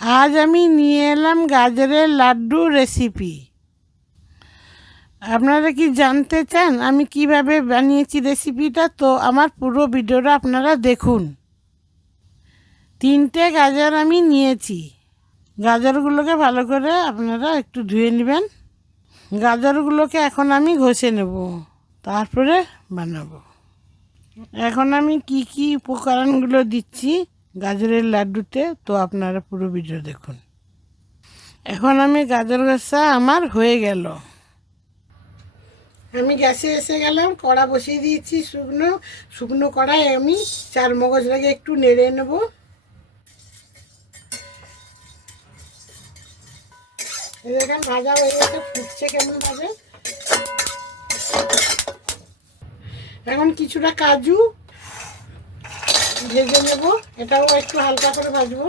আজ আমি নিয়ে এলাম গাজরের লাড্ডু রেসিপি। আপনারা কি জানতে চান আমি কিভাবে বানিয়েছি রেসিপিটা? তো আমার পুরো ভিডিওটা আপনারা দেখুন। 3টে গাজর আমি নিয়েছি। গাজরগুলোকে ভালো করে আপনারা একটু ধুয়ে নেবেন। গাজরগুলোকে এখন আমি ঘষে নেব, তারপরে বানাবো। এখন আমি কি কি উপকরণগুলো দিচ্ছি গাজরের লাড্ডুতে, তো আপনারা পুরো ভিডিও দেখুন। এখন আমি গাজর ঘষা আমার হয়ে গেল। আমি গ্যাসে এসে গেলাম, কড়া বসিয়ে দিয়েছি। শুকনো কড়ায় আমি চার মগজটাকে একটু নেড়ে নেব। দেখেন ভাজা হয়ে গেছে, ফুটছে কেমন ভাবে। এখন কিছুটা কাজু ভেজে নেব, এটাও একটু হালকা করে ভাজবো।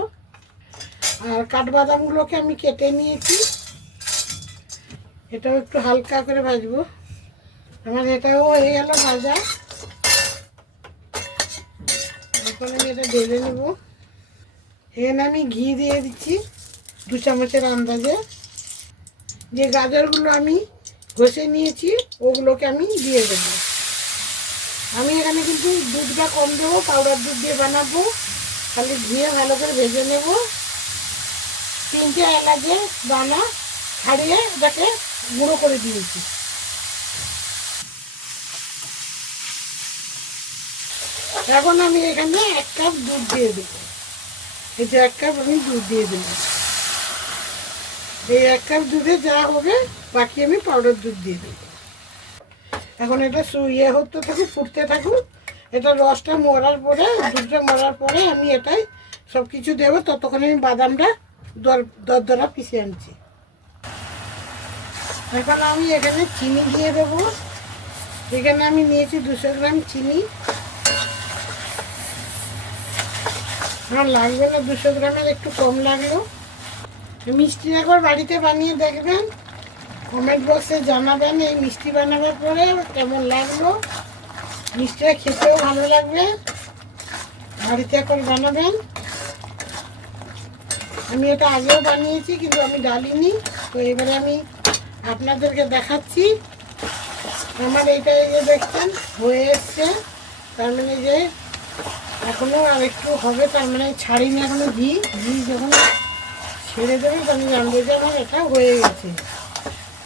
আর কাঠবাদামগুলোকে আমি কেটে নিয়েছি, এটাও একটু হালকা করে ভাজবো। আমার এটাও হয়ে গেল ভাজা। এখন আমি এটা ঢেলে নেব। এখানে আমি ঘি দিয়ে দিচ্ছি 2 চামচের আন্দাজে। যে গাজরগুলো আমি ঘষে নিয়েছি ওগুলোকে আমি দিয়ে দেবো। আমি এখানে কিন্তু দুধটা কম দেবো, পাউডার দুধ দিয়ে বানাবো। খালি ঘিয়ে ভালো করে ভেজে নেব। 3টে এলাচের দানা ছাড়িয়ে এটাকে গুঁড়ো করে দিয়েছি। এখন আমি এখানে 1 কাপ দুধ দিয়ে দেবো। এই যে 1 কাপ আমি দুধ দিয়ে দেবো। এই 1 কাপ দুধে যা হবে বাকি আমি পাউডার দুধ দিয়ে দেবো। এখন এটা হতে থাকুক, ফুটতে থাকুক। এটা রসটা মরার পরে, দুধটা মরার পরে আমি এটাই সব কিছু দেবো। ততক্ষণ আমি বাদামটা দরদরা পিষে আনছি। এখন আমি এখানে চিনি দিয়ে দেবো। এখানে আমি নিয়েছি 200 গ্রাম চিনি। আমার লাগবে না 200 গ্রামের, একটু কম লাগলো। মিষ্টি একবার বাড়িতে বানিয়ে দেখবেন, কমেন্ট বক্সে জানাবেন এই মিষ্টি বানাবার পরে কেমন লাগলো। মিষ্টিটা খেতেও ভালো লাগবে, বাড়িতে একবার বানাবেন। আমি এটা আগেও বানিয়েছি কিন্তু আমি ডালিনি, তো এবারে আমি আপনাদেরকে দেখাচ্ছি। আমার এইটা এই যে দেখছেন হয়ে এসছে, তার মানে যে এখনও আর একটু হবে, তার মানে ছাড়িনি এখনো ঘি যখন ছেড়ে দেবেন তখন জানবো যে আমার এটা হয়ে গেছে,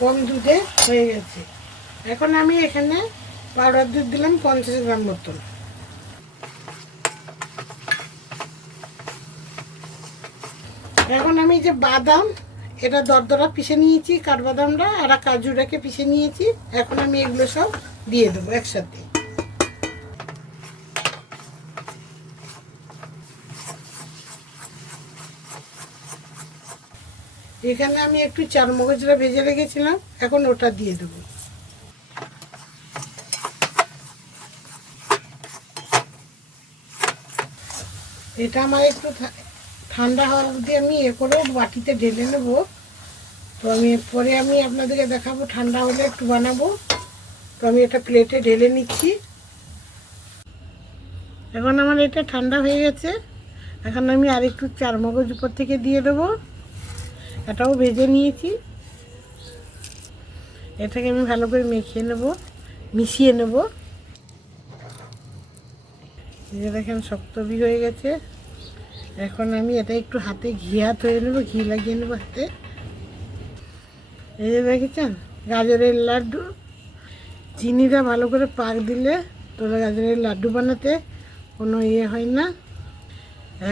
কম দুধে হয়ে গেছে। এখন আমি এখানে পাউডার দুধ দিলাম 50 গ্রাম মতন। এখন আমি যে বাদাম এটা দরদরা পিষে নিয়েছি, কাঠবাদামটা আর কাজুটাকে পিষে নিয়েছি। এখন আমি এগুলো সব দিয়ে দেবো একসাথে। এখানে আমি একটু চারমগজটা ভেজে রেখেছিলাম, এখন ওটা দিয়ে দেবো। এটা আমার একটু ঠান্ডা হওয়া অবধি আমি করেও বাটিতে ঢেলে নেব। তো আমি পরে আমি আপনাদেরকে দেখাবো, ঠান্ডা হলে একটু বানাবো। তো আমি এটা প্লেটে ঢেলে নিচ্ছি। এখন আমার এটা ঠান্ডা হয়ে গেছে। এখন আমি আরেকটু চারমগজ উপর থেকে দিয়ে দেবো। এটাও ভেজে নিয়েছি। এটাকে আমি ভালো করে মিশিয়ে নেব। এই যে দেখেন শক্ত হয়ে গেছে। এখন আমি এটা একটু হাতে হাত হয়ে নেবো, ঘি লাগিয়ে নেবো হাতে। এই যে দেখেছেন গাজরের লাড্ডু। চিনিটা ভালো করে পাক দিলে তো গাজরের লাড্ডু বানাতে কোনো হয় না।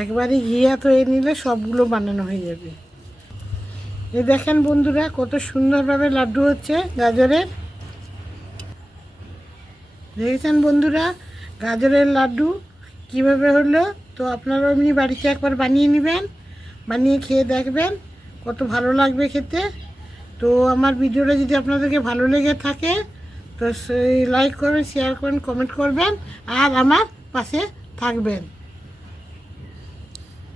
একবারই হাত হয়ে নিলে সবগুলো বানানো হয়ে যাবে। এই দেখেন বন্ধুরা কত সুন্দরভাবে লাড্ডু হচ্ছে গাজরের। দেখেছেন বন্ধুরা গাজরের লাড্ডু কিভাবে হলো? তো আপনারা এমনি বাড়িতে একবার বানিয়ে নেবেন, বানিয়ে খেয়ে দেখবেন কত ভালো লাগবে খেতে। তো আমার ভিডিওটা যদি আপনাদেরকে ভালো লেগে থাকে তো লাইক করবেন, শেয়ার করবেন, কমেন্ট করবেন আর আমার পাশে থাকবেন।